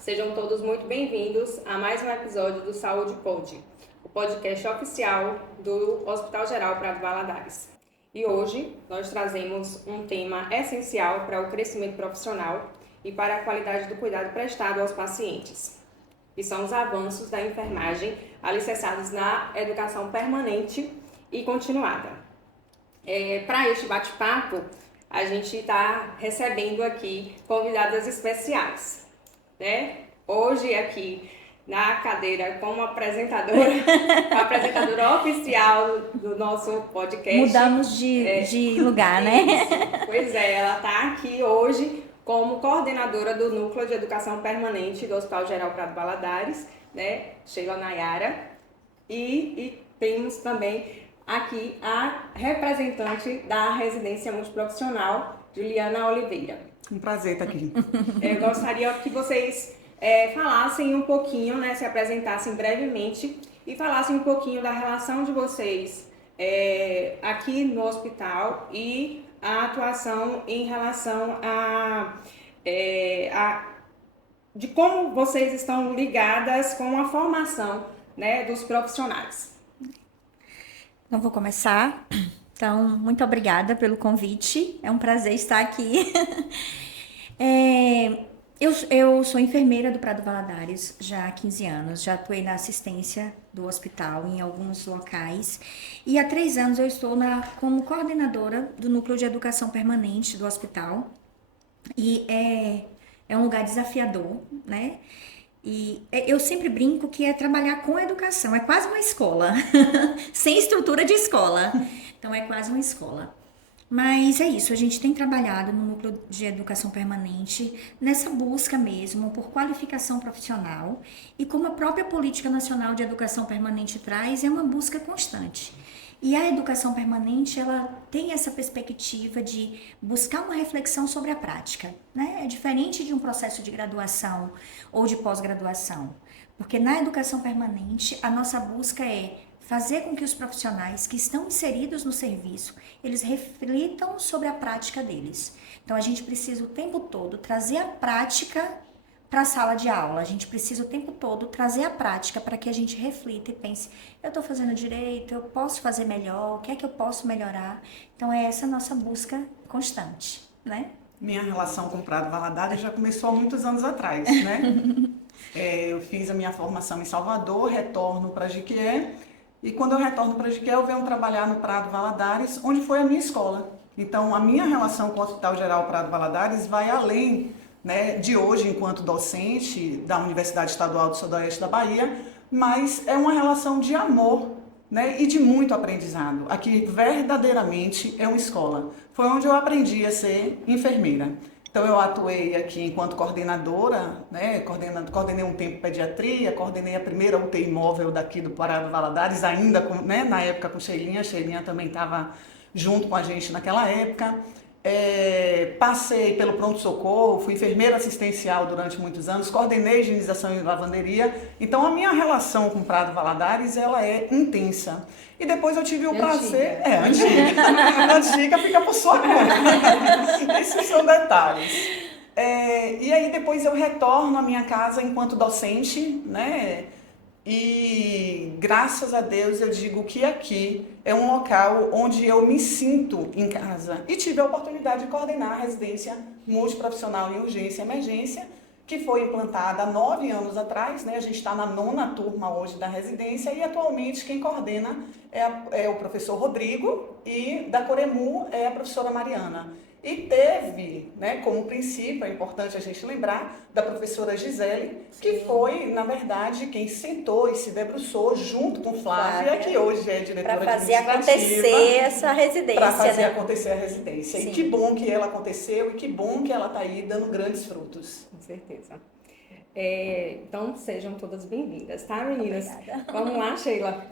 Sejam todos muito bem-vindos a mais um episódio do Saúde Pod, o podcast oficial do Hospital Geral Prado Valadares. E hoje nós trazemos um tema essencial para o crescimento profissional e para a qualidade do cuidado prestado aos pacientes, que são os avanços da enfermagem alicerçados na educação permanente e continuada. Para este bate-papo, a gente está recebendo aqui convidadas especiais, né? Hoje aqui na cadeira como apresentadora, a apresentadora oficial do nosso podcast. Mudamos de lugar, né? Isso. Pois é, ela está aqui hoje como coordenadora do Núcleo de Educação Permanente do Hospital Geral Prado Valadares, né? Sheila Nayara. E temos também aqui a representante da residência multiprofissional, Juliana Oliveira. Um prazer estar aqui. Eu gostaria que vocês falassem um pouquinho, né, se apresentassem brevemente e falassem um pouquinho da relação de vocês aqui no hospital e a atuação em relação de como vocês estão ligadas com a formação, né, dos profissionais. Então, vou começar. Então, muito obrigada pelo convite. É um prazer estar aqui. Eu sou enfermeira do Prado Valadares já há 15 anos. Já atuei na assistência do hospital em alguns locais. E há 3 anos eu estou como coordenadora do Núcleo de Educação Permanente do hospital. E é um lugar desafiador, né? E eu sempre brinco que é trabalhar com educação, é quase uma escola, sem estrutura de escola, então é quase uma escola. Mas é isso, a gente tem trabalhado no Núcleo de Educação Permanente nessa busca mesmo por qualificação profissional e como a própria Política Nacional de Educação Permanente traz, é uma busca constante. E a educação permanente, ela tem essa perspectiva de buscar uma reflexão sobre a prática, né? É diferente de um processo de graduação ou de pós-graduação, porque na educação permanente, a nossa busca é fazer com que os profissionais que estão inseridos no serviço, eles reflitam sobre a prática deles. Então, a gente precisa o tempo todo trazer a prática para a sala de aula. A gente precisa o tempo todo trazer a prática para que a gente reflita e pense, eu estou fazendo direito, eu posso fazer melhor, o que é que eu posso melhorar? Então é essa a nossa busca constante, né? Minha relação com o Prado Valadares já começou há muitos anos atrás, né? Eu fiz a minha formação em Salvador, retorno para Jiquié, e quando eu retorno para Jiquié, eu venho trabalhar no Prado Valadares, onde foi a minha escola. Então, a minha relação com o Hospital Geral Prado Valadares vai além, né, de hoje enquanto docente da Universidade Estadual do Sudoeste da Bahia, mas é uma relação de amor, né, e de muito aprendizado. Aqui verdadeiramente é uma escola. Foi onde eu aprendi a ser enfermeira. Então eu atuei aqui enquanto coordenadora, né, coordenei um tempo pediatria, coordenei a primeira UTI móvel daqui do Prado Valadares, ainda com, né, na época com Sheilinha. A Sheilinha também estava junto com a gente naquela época. Passei pelo pronto-socorro, fui enfermeira assistencial durante muitos anos, coordenei higienização e lavanderia. Então a minha relação com o Prado Valadares, ela é intensa. E depois eu tive o prazer... Antiga. Antiga fica por sua conta. Esses são detalhes. E aí depois eu retorno à minha casa enquanto docente, né? E graças a Deus eu digo que aqui é um local onde eu me sinto em casa. E tive a oportunidade de coordenar a residência multiprofissional em urgência e emergência, que foi implantada há 9 anos atrás, né? A gente está na 9ª turma hoje da residência e atualmente quem coordena é o professor Rodrigo e da Coremu é a professora Mariana. E teve, né, como princípio, é importante a gente lembrar, da professora Gisele, que foi, na verdade, quem sentou e se debruçou junto com Flávia, que hoje é diretora administrativa. Para fazer acontecer essa residência. Para fazer né? acontecer a residência. Sim. E que bom que ela aconteceu e que bom que ela está aí dando grandes frutos. Com certeza. Então, sejam todas bem-vindas, tá, meninas? Obrigada. Vamos lá, Sheila.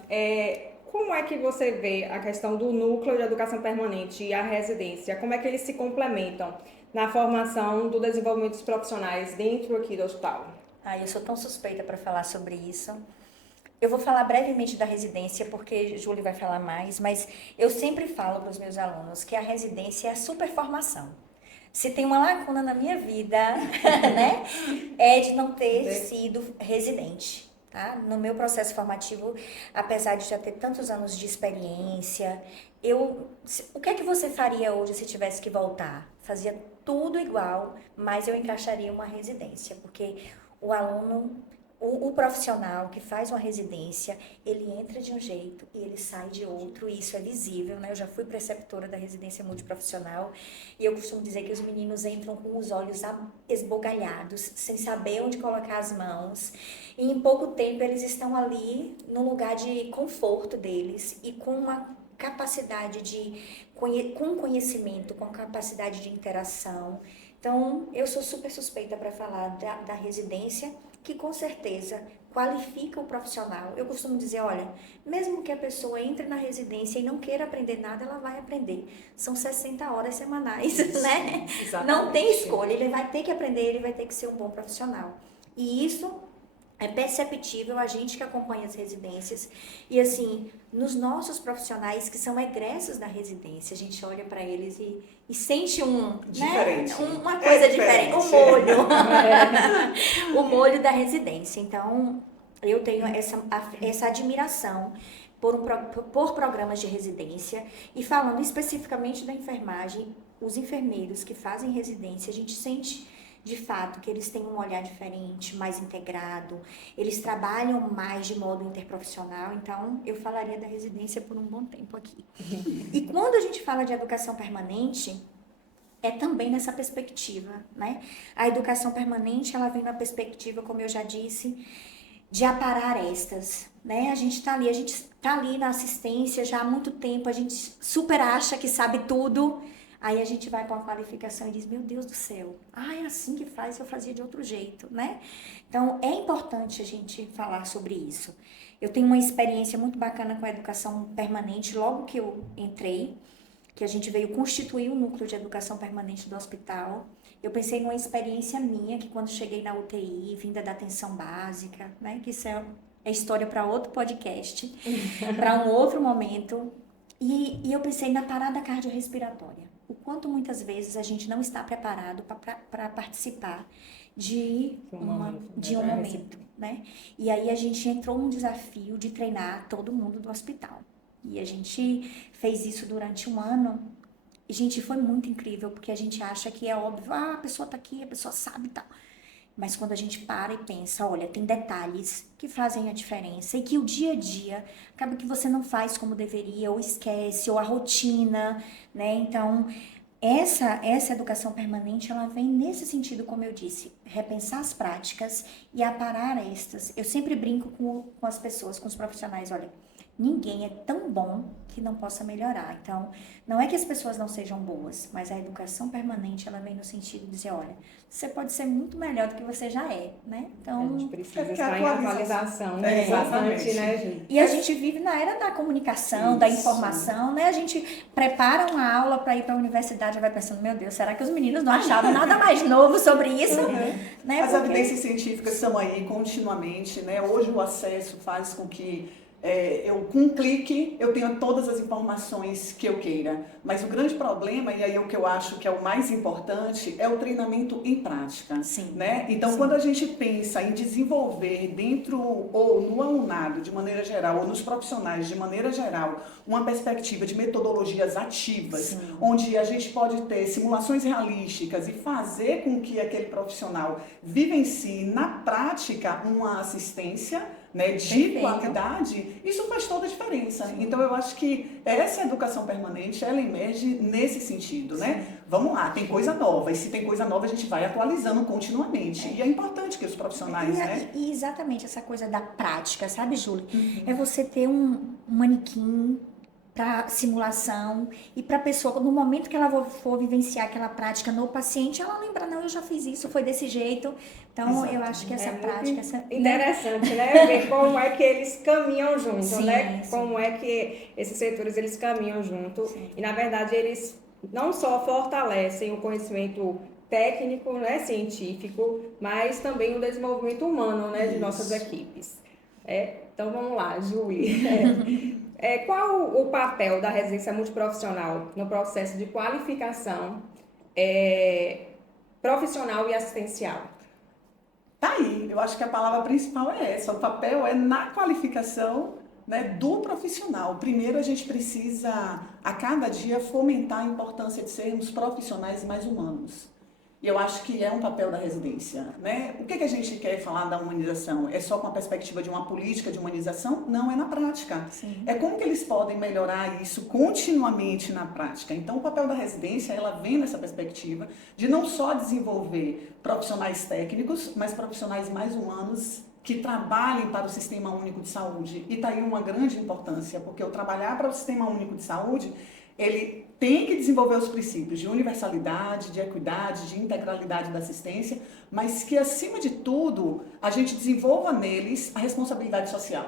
Como é que você vê a questão do núcleo de educação permanente e a residência? Como é que eles se complementam na formação do desenvolvimento dos profissionais dentro aqui do hospital? Eu sou tão suspeita para falar sobre isso. Eu vou falar brevemente da residência, porque Júlia vai falar mais, mas eu sempre falo para os meus alunos que a residência é a superformação. se tem uma lacuna na minha vida, né, é de não ter sido residente, tá? No meu processo formativo, apesar de já ter tantos anos de experiência, o que é que você faria hoje se tivesse que voltar? Fazia tudo igual, mas eu encaixaria uma residência, porque o aluno, o profissional que faz uma residência, ele entra de um jeito e ele sai de outro, e isso é visível, né? Eu já fui preceptora da residência multiprofissional e eu costumo dizer que os meninos entram com os olhos esbugalhados, sem saber onde colocar as mãos, e em pouco tempo eles estão ali no lugar de conforto deles e com uma capacidade com conhecimento, com capacidade de interação. Então, eu sou super suspeita para falar da residência, que com certeza qualifica o profissional. Eu costumo dizer, olha, mesmo que a pessoa entre na residência e não queira aprender nada, ela vai aprender. São 60 horas semanais, né? Exatamente. Não tem escolha, ele vai ter que aprender, ele vai ter que ser um bom profissional. E isso é perceptível, a gente que acompanha as residências. E assim, nos nossos profissionais que são egressos da residência, a gente olha para eles e sente diferente. Uma coisa diferente, o molho. O molho da residência. Então, eu tenho essa admiração por programas de residência. E falando especificamente da enfermagem, os enfermeiros que fazem residência, a gente sente de fato que eles têm um olhar diferente, mais integrado, eles trabalham mais de modo interprofissional. Então eu falaria da residência por um bom tempo aqui. E quando a gente fala de educação permanente, é também nessa perspectiva, né? A educação permanente, ela vem na perspectiva, como eu já disse, de aparar arestas, né? A gente tá ali na assistência já há muito tempo, a gente super acha que sabe tudo. Aí a gente vai com a qualificação e diz, meu Deus do céu, é assim que faz, eu fazia de outro jeito, né? Então, é importante a gente falar sobre isso. Eu tenho uma experiência muito bacana com a educação permanente, logo que eu entrei, que a gente veio constituir o núcleo de educação permanente do hospital. Eu pensei numa experiência minha, que quando cheguei na UTI, vinda da atenção básica, né? Que isso é história para outro podcast, para um outro momento. E eu pensei na parada cardiorrespiratória. O quanto muitas vezes a gente não está preparado para participar de um momento, né? E aí a gente entrou num desafio de treinar todo mundo do hospital. E a gente fez isso durante um ano. E, gente, foi muito incrível, porque a gente acha que é óbvio, a pessoa tá aqui, a pessoa sabe e tal. Mas quando a gente para e pensa, olha, tem detalhes que fazem a diferença e que o dia a dia acaba que você não faz como deveria, ou esquece, ou a rotina, né? Então, essa educação permanente, ela vem nesse sentido, como eu disse, repensar as práticas e aparar estas. Eu sempre brinco com as pessoas, com os profissionais, olha, ninguém é tão bom que não possa melhorar. Então, não é que as pessoas não sejam boas, mas a educação permanente, ela vem no sentido de dizer, olha, você pode ser muito melhor do que você já é, né? Então, a gente precisa estar em atualização, né? Exatamente, né, gente? E a gente vive na era da comunicação, da informação, né? A gente prepara uma aula para ir para a universidade e vai pensando, meu Deus, será que os meninos não achavam nada mais novo sobre isso? Né? As evidências científicas estão aí continuamente, né? Hoje o acesso faz com que com um clique eu tenho todas as informações que eu queira, mas o grande problema, e aí o que eu acho que é o mais importante, é o treinamento em prática. Sim. Né? Então, quando a gente pensa em desenvolver dentro ou no alunado de maneira geral, ou nos profissionais de maneira geral, uma perspectiva de metodologias ativas, sim, onde a gente pode ter simulações realísticas e fazer com que aquele profissional vivencie na prática uma assistência, né, de perfeito, qualidade, isso faz toda a diferença. Sim. Então eu acho que essa educação permanente, ela emerge nesse sentido, né? Vamos lá, tem coisa nova, e se tem coisa nova a gente vai atualizando continuamente. E é importante que os profissionais, né? E exatamente essa coisa da prática, sabe, Júlia? Uhum. É você ter um manequim para simulação e para a pessoa, no momento que ela for vivenciar aquela prática no paciente, ela lembra, não, eu já fiz isso, foi desse jeito. Então, exato, eu acho que essa prática... Interessante, né? Ver como é que eles caminham junto, sim, né? Sim. Como é que esses setores, eles caminham junto. Sim. E, na verdade, eles não só fortalecem o conhecimento técnico, né, científico, mas também o desenvolvimento humano, né, de nossas equipes. Então, vamos lá, Júlia. Qual o papel da residência multiprofissional no processo de qualificação profissional e assistencial? Tá aí, eu acho que a palavra principal é essa, o papel é na qualificação, né, do profissional. Primeiro, a gente precisa, a cada dia, fomentar a importância de sermos profissionais mais humanos. E eu acho que é um papel da residência, né? O que a gente quer falar da humanização? É só com a perspectiva de uma política de humanização? Não, é na prática. Sim. É como que eles podem melhorar isso continuamente na prática. Então, o papel da residência, ela vem nessa perspectiva de não só desenvolver profissionais técnicos, mas profissionais mais humanos que trabalhem para o Sistema Único de Saúde. E está aí uma grande importância, porque o trabalhar para o Sistema Único de Saúde, ele tem que desenvolver os princípios de universalidade, de equidade, de integralidade da assistência, mas que, acima de tudo, a gente desenvolva neles a responsabilidade social.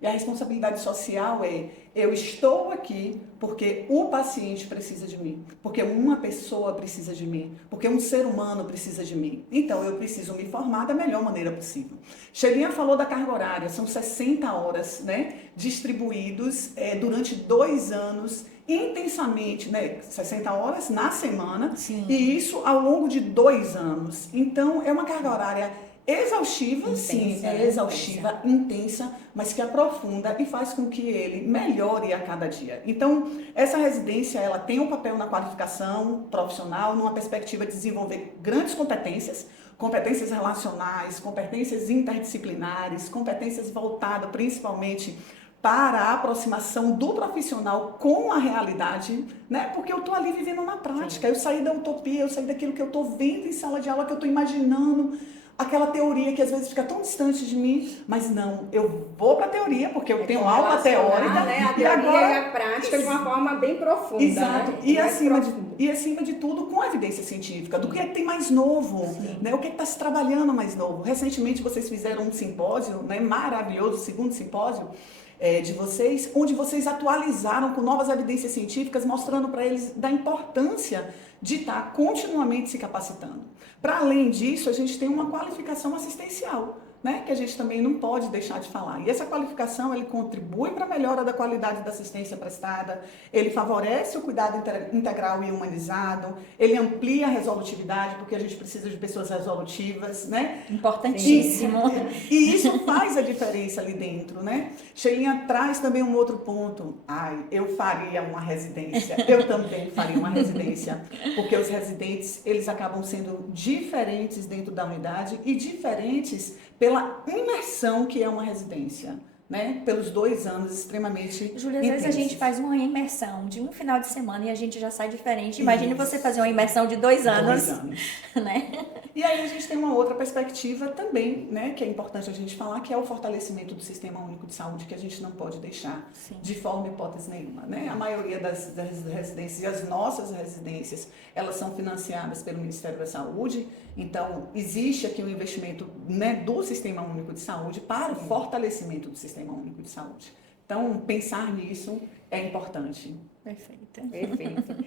E a responsabilidade social é: eu estou aqui porque o paciente precisa de mim, porque uma pessoa precisa de mim, porque um ser humano precisa de mim. Então, eu preciso me formar da melhor maneira possível. Shelinha falou da carga horária, são 60 horas, né, distribuídos durante 2 anos, intensamente, né, 60 horas na semana. Sim. E isso ao longo de 2 anos. Então, é uma carga horária exaustiva, Intensa, sim, é né? exaustiva, intensa, mas que aprofunda e faz com que ele melhore a cada dia. Então, essa residência, ela tem um papel na qualificação profissional, numa perspectiva de desenvolver grandes competências, competências relacionais, competências interdisciplinares, competências voltadas principalmente para a aproximação do profissional com a realidade, né? Porque eu estou ali vivendo na prática, eu saí da utopia, eu saí daquilo que eu estou vendo em sala de aula, que eu estou imaginando, aquela teoria que às vezes fica tão distante de mim, mas não, eu vou para a teoria, porque eu tenho aula teórica, né? A e teoria agora... e a prática de uma forma bem profunda. Exato, né? e, Mais acima profunda. e acima de tudo com evidência científica, do que é que tem mais novo, né? O que está se trabalhando mais novo. Recentemente vocês fizeram um simpósio, né, maravilhoso, o segundo simpósio de vocês, onde vocês atualizaram com novas evidências científicas, mostrando para eles da importância de estar continuamente se capacitando. Para além disso, a gente tem uma qualificação assistencial, né, que a gente também não pode deixar de falar. E essa qualificação, ele contribui para a melhora da qualidade da assistência prestada, ele favorece o cuidado integral e humanizado, ele amplia a resolutividade, porque a gente precisa de pessoas resolutivas, né? Importantíssimo. E isso faz a diferença ali dentro, né? Shelinha traz também um outro ponto. Ai, eu faria uma residência. Eu também faria uma residência, porque os residentes, eles acabam sendo diferentes dentro da unidade e diferentes pela imersão que é uma residência, né? Pelos 2 anos extremamente Júlia, às vezes a gente faz uma imersão de um final de semana e a gente já sai diferente. Imagine você fazer uma imersão de 2 anos. 2 anos. Né? E aí a gente tem uma outra perspectiva também, né, que é importante a gente falar, que é o fortalecimento do Sistema Único de Saúde, que a gente não pode deixar de forma hipótese nenhuma, né? A maioria das residências, e as nossas residências, elas são financiadas pelo Ministério da Saúde, então existe aqui um investimento, né, do Sistema Único de Saúde para o fortalecimento do Sistema Único de Saúde. Então, pensar nisso é importante. Perfeito. Perfeito.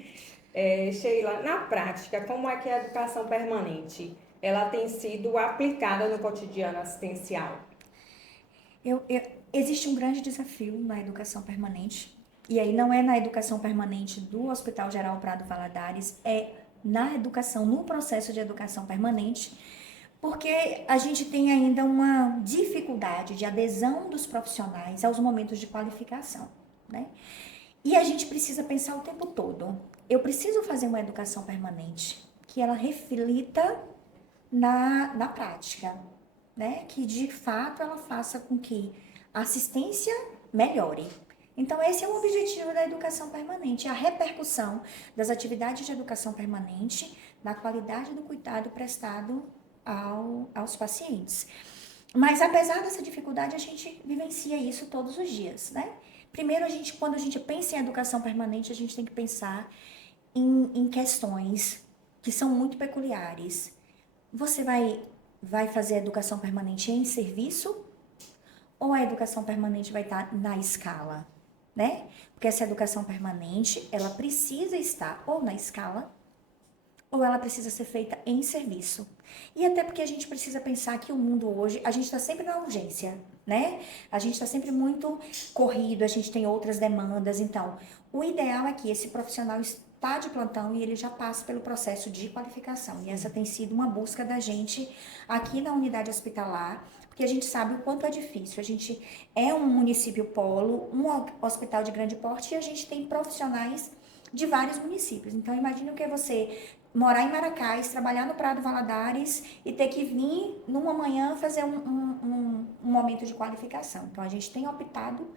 Sheila, na prática, como é que a educação permanente ela tem sido aplicada no cotidiano assistencial? Existe um grande desafio na educação permanente, e aí não é na educação permanente do Hospital Geral Prado Valadares, é na educação, no processo de educação permanente, porque a gente tem ainda uma dificuldade de adesão dos profissionais aos momentos de qualificação, né? E a gente precisa pensar o tempo todo. Eu preciso fazer uma educação permanente que ela reflita na prática, né? Que de fato ela faça com que a assistência melhore. Então esse é o objetivo da educação permanente, a repercussão das atividades de educação permanente na qualidade do cuidado prestado aos pacientes. Mas apesar dessa dificuldade, a gente vivencia isso todos os dias, né? Primeiro, quando a gente pensa em educação permanente, a gente tem que pensar em questões que são muito peculiares. Você vai fazer a educação permanente em serviço ou a educação permanente vai estar na escala, né? Porque essa educação permanente, ela precisa estar ou na escala ou ela precisa ser feita em serviço. E até porque a gente precisa pensar que o mundo hoje, a gente está sempre na urgência, né? A gente está sempre muito corrido, a gente tem outras demandas. Então, o ideal é que esse profissional está de plantão e ele já passa pelo processo de qualificação. E essa tem sido uma busca da gente aqui na unidade hospitalar, porque a gente sabe o quanto é difícil. A gente é um município polo, um hospital de grande porte e a gente tem profissionais de vários municípios. Então, imagine o que é você morar em Maracás, trabalhar no Prado Valadares e ter que vir numa manhã fazer um momento de qualificação. Então, a gente tem optado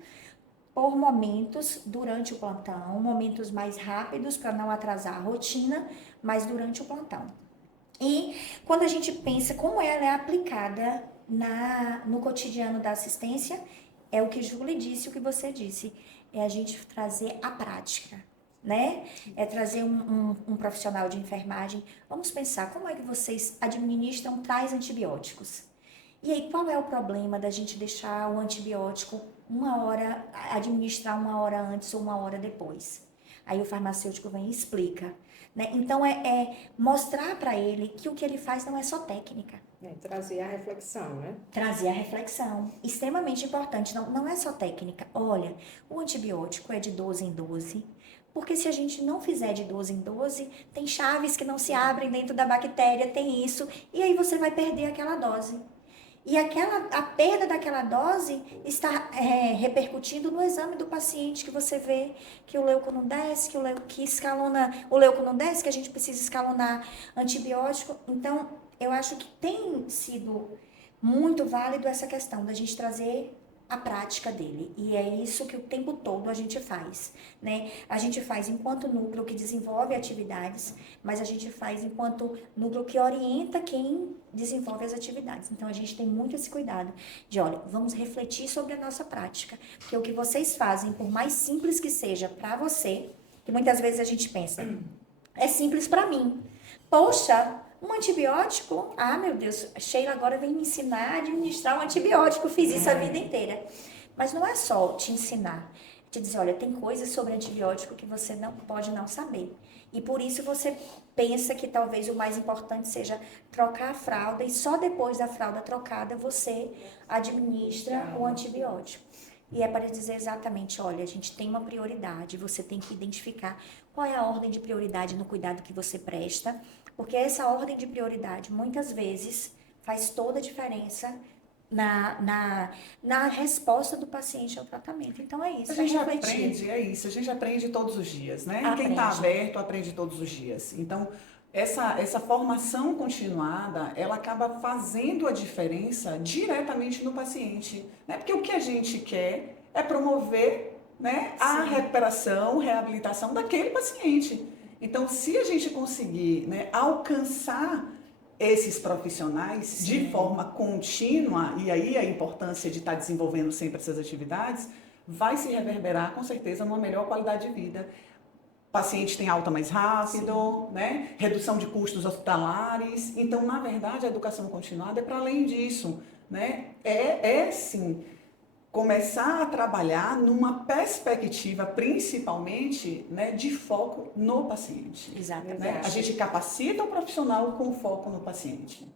por momentos durante o plantão, momentos mais rápidos para não atrasar a rotina, mas durante o plantão. E quando a gente pensa como ela é aplicada no cotidiano da assistência, é o que Julie disse, o que você disse, é a gente trazer a prática, né? É trazer um profissional de enfermagem. Vamos pensar, como é que vocês administram tais antibióticos? E aí, qual é o problema da gente deixar o antibiótico administrar 1 hora antes ou 1 hora depois? Aí o farmacêutico vem e explica, né? Então, é mostrar para ele que o que ele faz não é só técnica. Trazer a reflexão, né? Trazer a reflexão, extremamente importante, não é só técnica. Olha, o antibiótico é de 12 em 12, porque se a gente não fizer de 12 em 12, tem chaves que não se abrem dentro da bactéria, tem isso, e aí você vai perder aquela dose. E a perda daquela dose está repercutindo no exame do paciente, que você vê que o leuco não desce, que escalona, o leuco não desce, que a gente precisa escalonar antibiótico. Então, eu acho que tem sido muito válido essa questão da gente trazer a prática dele. E é isso que o tempo todo a gente faz, né? A gente faz enquanto núcleo que desenvolve atividades, mas a gente faz enquanto núcleo que orienta quem desenvolve as atividades. Então, a gente tem muito esse cuidado de, olha, vamos refletir sobre a nossa prática, porque o que vocês fazem, por mais simples que seja para você, que muitas vezes a gente pensa, é simples para mim. Poxa, um antibiótico? Ah, meu Deus, Sheila agora vem me ensinar a administrar um antibiótico, fiz isso a vida inteira. Mas não é só te ensinar, te dizer, olha, tem coisas sobre antibiótico que você não pode não saber. E por isso você pensa que talvez o mais importante seja trocar a fralda e só depois da fralda trocada você administra o antibiótico. E é para dizer exatamente, olha, a gente tem uma prioridade, você tem que identificar qual é a ordem de prioridade no cuidado que você presta, porque essa ordem de prioridade, muitas vezes, faz toda a diferença na resposta do paciente ao tratamento. Então, é isso. A gente aprende, é isso. A gente aprende todos os dias, né? Aprende. Quem está aberto aprende todos os dias. Então, essa formação continuada, ela acaba fazendo a diferença diretamente no paciente, né? Porque o que a gente quer é promover, né, a recuperação, reabilitação daquele paciente. Então, se a gente conseguir, né, alcançar esses profissionais de forma contínua, e aí a importância de estar desenvolvendo sempre essas atividades, vai se reverberar com certeza numa melhor qualidade de vida. O paciente tem alta mais rápido, né? Redução de custos hospitalares. Então, na verdade, a educação continuada é para além disso, né? Sim, começar a trabalhar numa perspectiva, principalmente, né, de foco no paciente. Exatamente. Né? A gente capacita o profissional com foco no paciente.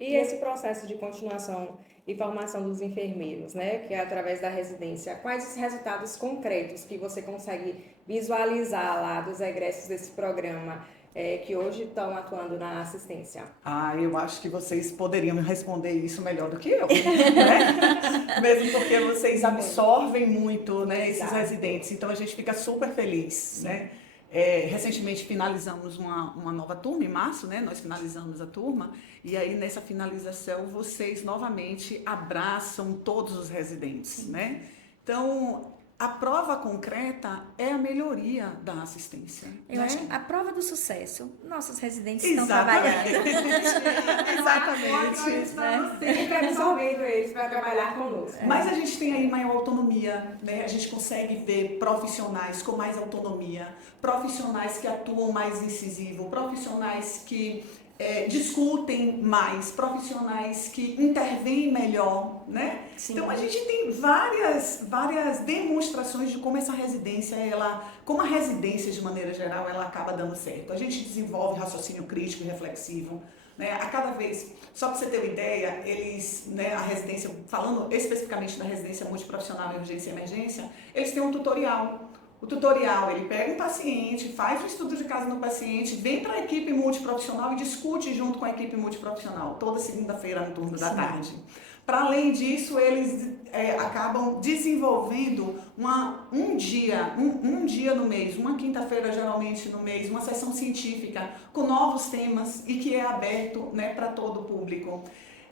E esse processo de continuação e formação dos enfermeiros, né, que é através da residência, quais os resultados concretos que você consegue visualizar lá dos egressos desse programa que hoje estão atuando na assistência? Eu acho que vocês poderiam me responder isso melhor do que eu, né? Mesmo porque vocês absorvem muito, né, esses residentes, então a gente fica super feliz, né? Recentemente finalizamos uma nova turma, em março, né? Nós finalizamos a turma, e aí nessa finalização vocês novamente abraçam todos os residentes, né? Então, a prova concreta é a melhoria da assistência. Eu acho que a prova do sucesso, nossos residentes Exatamente. estão trabalhando. Exatamente. Sempre absorvendo eles para trabalhar conosco. Mas a gente tem aí maior autonomia, né? A gente consegue ver profissionais com mais autonomia, profissionais que atuam mais incisivo, profissionais que discutem mais, profissionais que intervêm melhor, né? Sim. Então a gente tem várias demonstrações de como essa residência, como a residência de maneira geral, ela acaba dando certo. A gente desenvolve raciocínio crítico e reflexivo, né? A cada vez, só para você ter uma ideia, eles, né, a residência, falando especificamente da residência multiprofissional em urgência e emergência, eles têm um tutorial O tutorial, ele pega um paciente, faz o estudo de caso no paciente, vem para a equipe multiprofissional e discute junto com a equipe multiprofissional, toda segunda-feira no turno da tarde. Para além disso, eles acabam desenvolvendo um dia no mês, uma quinta-feira geralmente no mês, uma sessão científica com novos temas e que é aberto, né, para todo o público.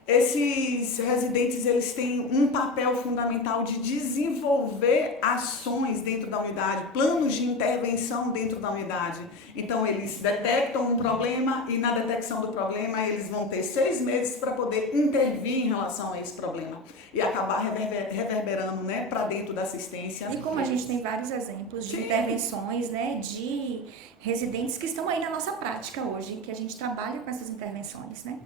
Esses residentes, eles têm um papel fundamental de desenvolver ações dentro da unidade, planos de intervenção dentro da unidade. Então, eles detectam um problema e na detecção do problema, eles vão ter 6 meses para poder intervir em relação a esse problema e acabar reverberando, né, para dentro da assistência. E como a gente tem vários exemplos de intervenções, né, de residentes que estão aí na nossa prática hoje, que a gente trabalha com essas intervenções, né?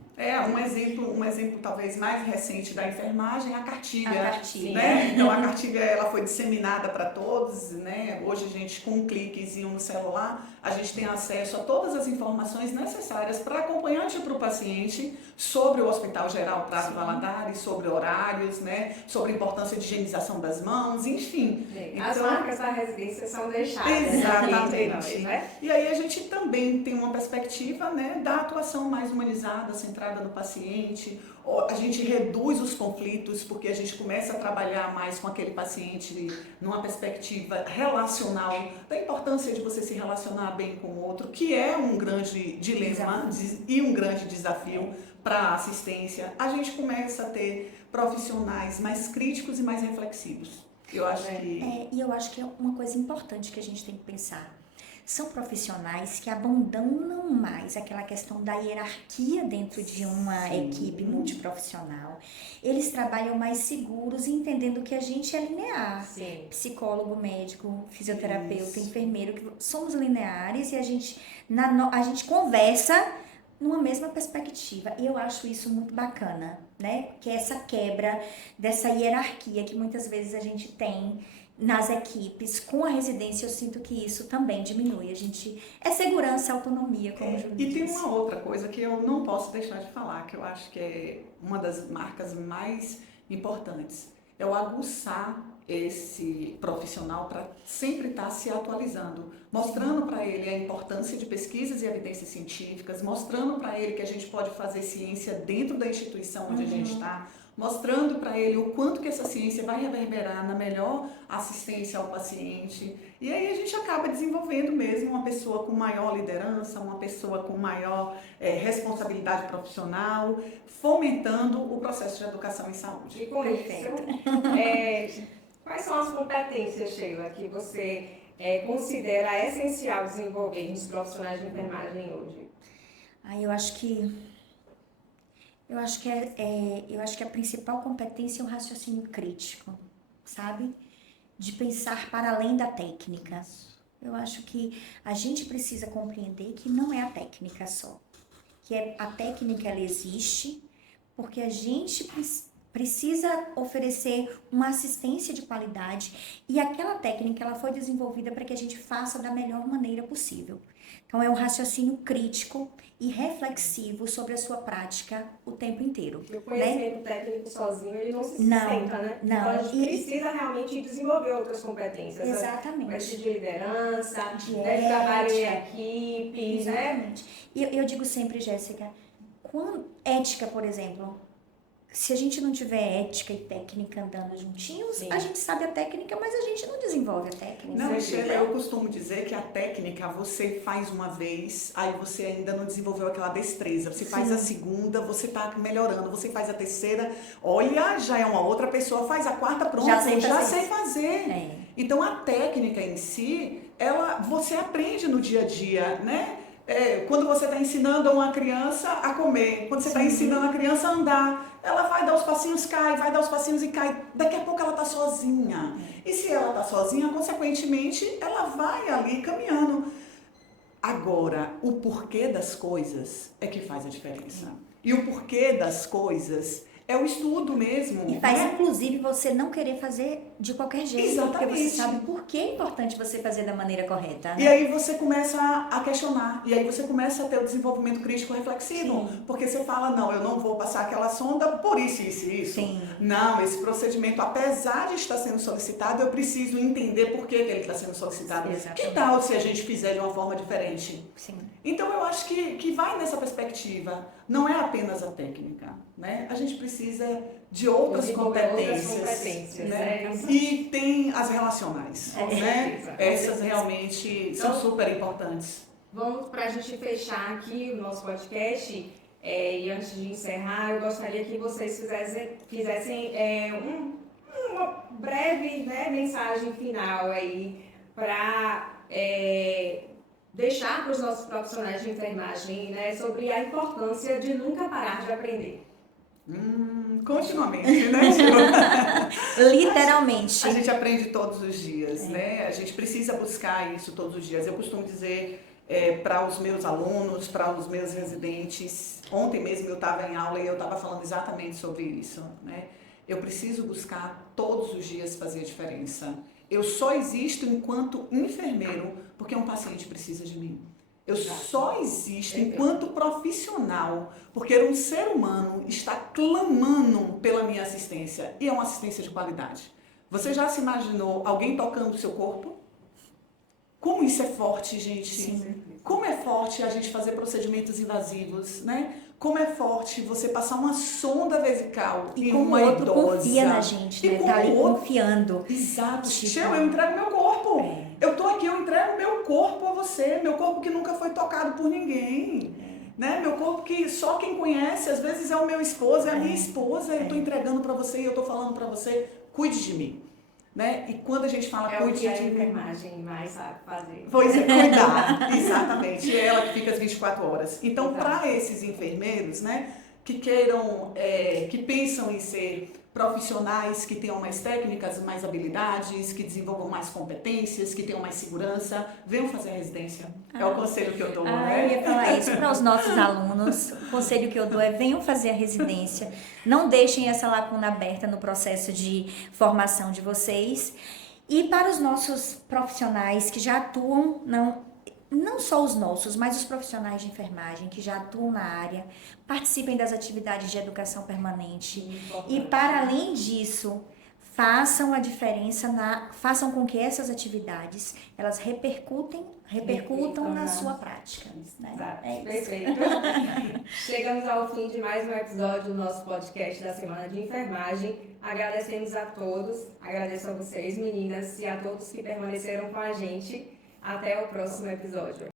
Um exemplo talvez mais recente da enfermagem é a cartilha. A cartilha. Né? Então a cartilha ela foi disseminada para todos, né? Hoje a gente com um cliquezinho no celular, a gente tem acesso a todas as informações necessárias para acompanhante para o paciente sobre o Hospital Geral Prado Valadares, sobre horários, né? Sobre a importância de higienização das mãos, enfim. As marcas da residência são deixadas. Exatamente. Né? E aí a gente também tem uma perspectiva, né, da atuação mais humanizada, centrada no paciente. A gente reduz os conflitos porque a gente começa a trabalhar mais com aquele paciente numa perspectiva relacional, da importância de você se relacionar bem com o outro, que é um grande dilema e um grande desafio para a assistência. A gente começa a ter profissionais mais críticos e mais reflexivos. Eu acho E eu acho que é uma coisa importante que a gente tem que pensar. São profissionais que abandonam mais aquela questão da hierarquia dentro de uma equipe multiprofissional. Eles trabalham mais seguros, entendendo que a gente é linear. Sim. Psicólogo, médico, fisioterapeuta, enfermeiro, que somos lineares e a gente conversa numa mesma perspectiva. E eu acho isso muito bacana, né? Que é essa quebra dessa hierarquia que muitas vezes a gente tem nas equipes. Com a residência eu sinto que isso também diminui. É segurança, autonomia, como o Júlio disse. E tem uma outra coisa que eu não posso deixar de falar, que eu acho que é uma das marcas mais importantes. É o aguçar esse profissional para sempre estar se atualizando, mostrando para ele a importância de pesquisas e evidências científicas, mostrando para ele que a gente pode fazer ciência dentro da instituição onde a gente está, mostrando para ele o quanto que essa ciência vai reverberar na melhor assistência ao paciente. E aí a gente acaba desenvolvendo mesmo uma pessoa com maior liderança, uma pessoa com maior responsabilidade profissional, fomentando o processo de educação em saúde. E com isso, quais são as competências, Sheila, que você considera essencial desenvolver nos profissionais de enfermagem hoje? Eu acho que a principal competência é o raciocínio crítico, sabe? De pensar para além da técnica. Eu acho que a gente precisa compreender que não é a técnica só. A técnica ela existe porque a gente precisa oferecer uma assistência de qualidade e aquela técnica ela foi desenvolvida para que a gente faça da melhor maneira possível. Então, é um raciocínio crítico e reflexivo sobre a sua prática o tempo inteiro. O conhecimento técnico sozinho, ele não se sustenta, né? Não. Então, a gente precisa realmente desenvolver outras competências. Exatamente. De liderança, de trabalho em equipe, exatamente. né? E eu digo sempre, Jéssica, ética, por exemplo, se a gente não tiver ética e técnica andando juntinhos, a gente sabe a técnica, mas a gente não desenvolve a técnica. Não, Sheila, eu costumo dizer que a técnica você faz uma vez, aí você ainda não desenvolveu aquela destreza. Você faz a segunda, você está melhorando, você faz a terceira, olha, já é uma outra pessoa, faz a quarta, pronto, já sei fazer. Então a técnica em si, você aprende no dia a dia, né? Quando você está ensinando uma criança a comer, quando você está ensinando a criança a andar, ela vai dar os passinhos, cai, vai dar os passinhos e cai. Daqui a pouco ela está sozinha. E se ela está sozinha, consequentemente, ela vai ali caminhando. Agora, o porquê das coisas é que faz a diferença. E o porquê das coisas é o estudo mesmo. E faz, né? inclusive, você não querer fazer de qualquer jeito. Exatamente. Porque você sabe por que é importante você fazer da maneira correta, né? E aí você começa a questionar, e aí você começa a ter o desenvolvimento crítico reflexivo, Sim. porque você fala, não, eu não vou passar aquela sonda por isso, isso e isso. Sim. Não, esse procedimento, apesar de estar sendo solicitado, eu preciso entender por que ele está sendo solicitado. Exatamente. Que tal se a gente fizer de uma forma diferente? Sim. Então eu acho que vai nessa perspectiva, não é apenas a técnica, né? A gente precisa de outras competências, né? E tem as relacionais, né? Essas realmente são super importantes. Vamos, para a gente fechar aqui o nosso podcast, e antes de encerrar, eu gostaria que vocês fizessem uma breve, né, mensagem final aí para deixar para os nossos profissionais de enfermagem, né, sobre a importância de nunca parar de aprender. Continuamente, né, Gil? Literalmente. A gente aprende todos os dias, né? A gente precisa buscar isso todos os dias. Eu costumo dizer para os meus alunos, para os meus residentes, ontem mesmo eu estava em aula e eu estava falando exatamente sobre isso, né? Eu preciso buscar todos os dias fazer a diferença. Eu só existo enquanto enfermeiro porque um paciente precisa de mim. Eu só existo enquanto profissional porque um ser humano está clamando pela minha assistência e é uma assistência de qualidade. Você já se imaginou alguém tocando o seu corpo? Como isso é forte, gente? Sim. Como é forte a gente fazer procedimentos invasivos, né? Como é forte você passar uma sonda vesical E em como uma o outro idosa. confia na gente, né? E Tá ali como o outro... confiando. Exato. Tipo... Eu entrego meu corpo. Eu tô aqui, eu entrego meu corpo a você. Meu corpo que nunca foi tocado por ninguém. Né? Meu corpo que só quem conhece, às vezes é o meu esposo, é a minha esposa. Eu tô entregando para você e eu tô falando para você, cuide de mim. Né? E quando a gente fala cuide de mim... É o que a enfermagem mais sabe fazer. Pois é, cuidar. Exatamente. E é ela que fica as 24 horas. Então, para esses enfermeiros, né, que queiram, que pensam em ser profissionais que tenham mais técnicas, mais habilidades, que desenvolvam mais competências, que tenham mais segurança, venham fazer a residência. É o conselho que eu dou, né? Eu ia falar isso para os nossos alunos. O conselho que eu dou é venham fazer a residência. Não deixem essa lacuna aberta no processo de formação de vocês. E para os nossos profissionais que já atuam, não só os nossos, mas os profissionais de enfermagem que já atuam na área, participem das atividades de educação permanente. E para além disso, façam a diferença, façam com que essas atividades elas repercutam na sua prática. Né? Perfeito. Chegamos ao fim de mais um episódio do nosso podcast da Semana de Enfermagem. Agradecemos a todos, agradeço a vocês, meninas, e a todos que permaneceram com a gente. Até o próximo episódio.